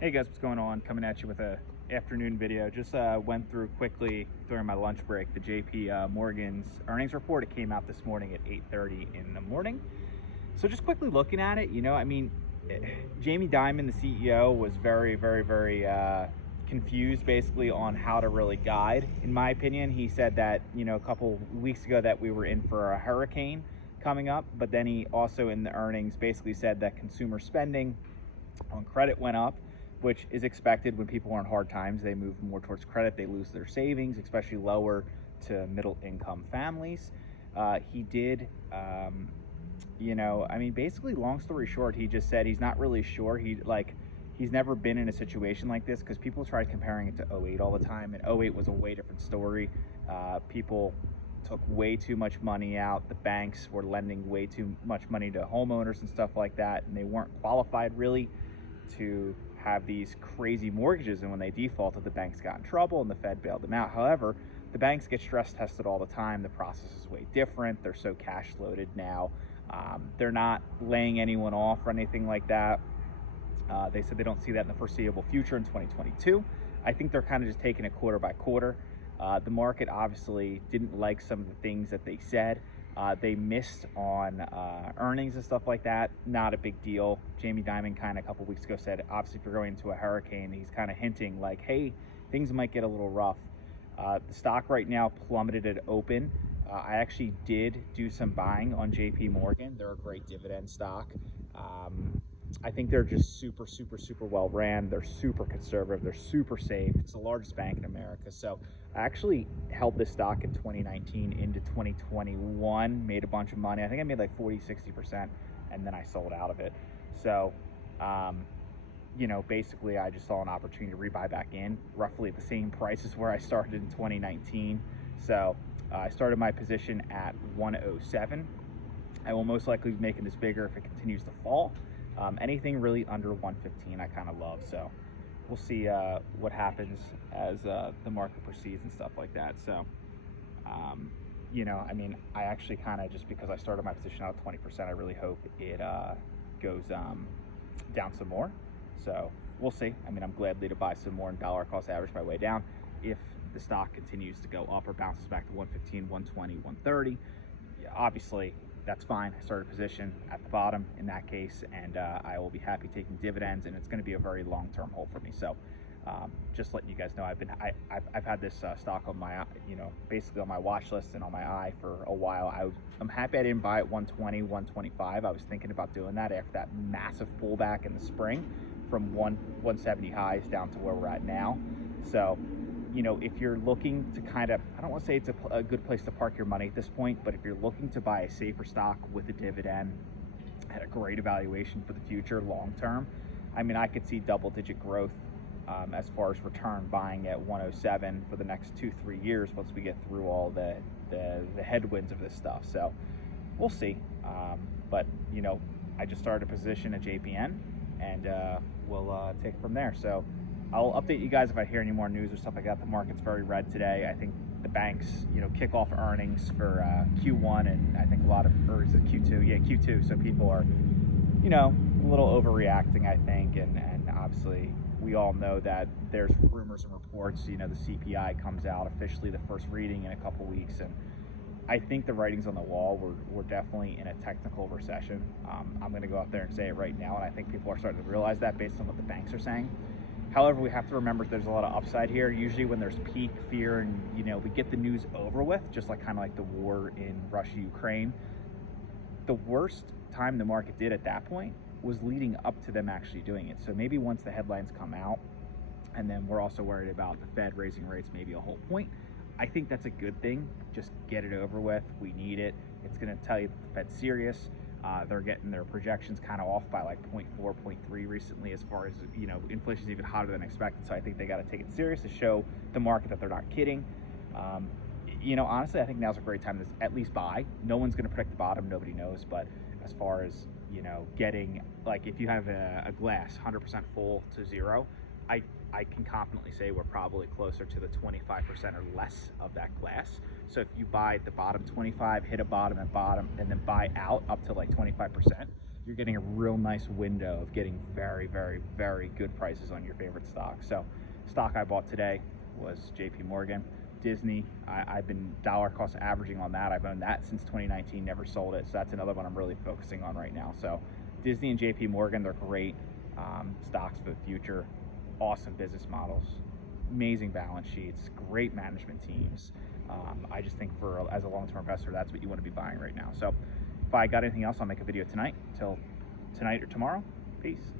Hey guys, what's going on? Coming at you with a afternoon video. Just went through quickly during my lunch break the JP Morgan's earnings report. It came out this morning at 8:30 in the morning. So just quickly looking at it, Jamie Dimon, the CEO, was very confused basically on how to really guide. In my opinion, he said that a couple weeks ago that we were in for a hurricane coming up, but then he also in the earnings basically said that consumer spending on credit went up, which is expected. When people are in hard times, they move more towards credit, they lose their savings, especially lower to middle income families. He did, basically, long story short, he just said he's not really sure. He's never been in a situation like this because people tried comparing it to '08 all the time, and '08 was a way different story. People took way too much money out. The banks were lending way too much money to homeowners and stuff like that, and they weren't qualified really to have these crazy mortgages. And when they defaulted, the banks got in trouble and the Fed bailed them out. However, the banks get stress tested all the time. The process is way different. They're so cash loaded now. They're not laying anyone off or anything like that. They said they don't see that in the foreseeable future in 2022. I think they're kind of just taking it quarter by quarter. The market obviously didn't like some of the things that they said. They missed on earnings and stuff like that. Not a big deal. Jamie Dimon kind of a couple weeks ago said, obviously, if you're going into a hurricane, he's kind of hinting like, hey, things might get a little rough. The stock right now plummeted at open. I actually did do some buying on JP Morgan. They're a great dividend stock. I think they're just super well ran. They're super conservative. They're super safe. It's the largest bank in America. So I actually held this stock in 2019 into 2021, made a bunch of money. I think I made like 40-60%, and then I sold out of it. So, basically I just saw an opportunity to rebuy back in roughly at the same price as where I started in 2019. So I started my position at 107. I will most likely be making this bigger if it continues to fall. Anything really under 115 I kind of love. So we'll see what happens as the market proceeds and stuff like that. So, I actually kind of, just because I started my position out of 20%, I really hope it goes down some more. So we'll see. I'm gladly to buy some more and dollar cost average my way down. If the stock continues to go up or bounces back to 115, 120, 130, obviously that's fine. I started a position at the bottom in that case, and I will be happy taking dividends, and it's going to be a very long-term hold for me. So just letting you guys know, I've had this stock on my, basically on my watch list and on my eye for a while. I'm happy I didn't buy it 120, 125. I was thinking about doing that after that massive pullback in the spring from 170 highs down to where we're at now. So, if you're looking to kind of, I don't want to say it's a good place to park your money at this point, but if you're looking to buy a safer stock with a dividend at a great evaluation for the future, long term, I could see double-digit growth as far as return buying at 107 for the next 2-3 years once we get through all the headwinds of this stuff. So we'll see. But I just started a position at JPN, and we'll take it from there. So I'll update you guys if I hear any more news or stuff like that. The market's very red today. I think the banks, kick off earnings for Q1, and I think or is it Q2? Yeah, Q2. So people are, a little overreacting, I think, and obviously we all know that there's rumors and reports. The CPI comes out officially, the first reading in a couple weeks, and I think the writing's on the wall. We're definitely in a technical recession. I'm going to go out there and say it right now, and I think people are starting to realize that based on what the banks are saying. However, we have to remember there's a lot of upside here. Usually when there's peak fear and, we get the news over with, just like kind of like the war in Russia, Ukraine, the worst time the market did at that point was leading up to them actually doing it. So maybe once the headlines come out, and then we're also worried about the Fed raising rates maybe a whole point, I think that's a good thing. Just get it over with. We need it. It's going to tell you that the Fed's serious. They're getting their projections kind of off by like 0.4, 0.3 recently, as far as, inflation's even hotter than expected. So I think they got to take it serious to show the market that they're not kidding. Honestly, I think now's a great time to at least buy. No one's going to predict the bottom. Nobody knows. But as far as, getting, like, if you have a glass 100% full to zero, I can confidently say we're probably closer to the 25% or less of that glass. So if you buy the bottom 25, hit a bottom, and then buy out up to like 25%, you're getting a real nice window of getting very, very, very good prices on your favorite stocks. So stock I bought today was JP Morgan. Disney, I've been dollar cost averaging on that. I've owned that since 2019, never sold it. So that's another one I'm really focusing on right now. So Disney and JP Morgan, they're great stocks for the future. Awesome business models, amazing balance sheets, great management teams. I just think as a long-term investor, that's what you want to be buying right now. So if I got anything else, I'll make a video tonight. Till tonight or tomorrow. Peace.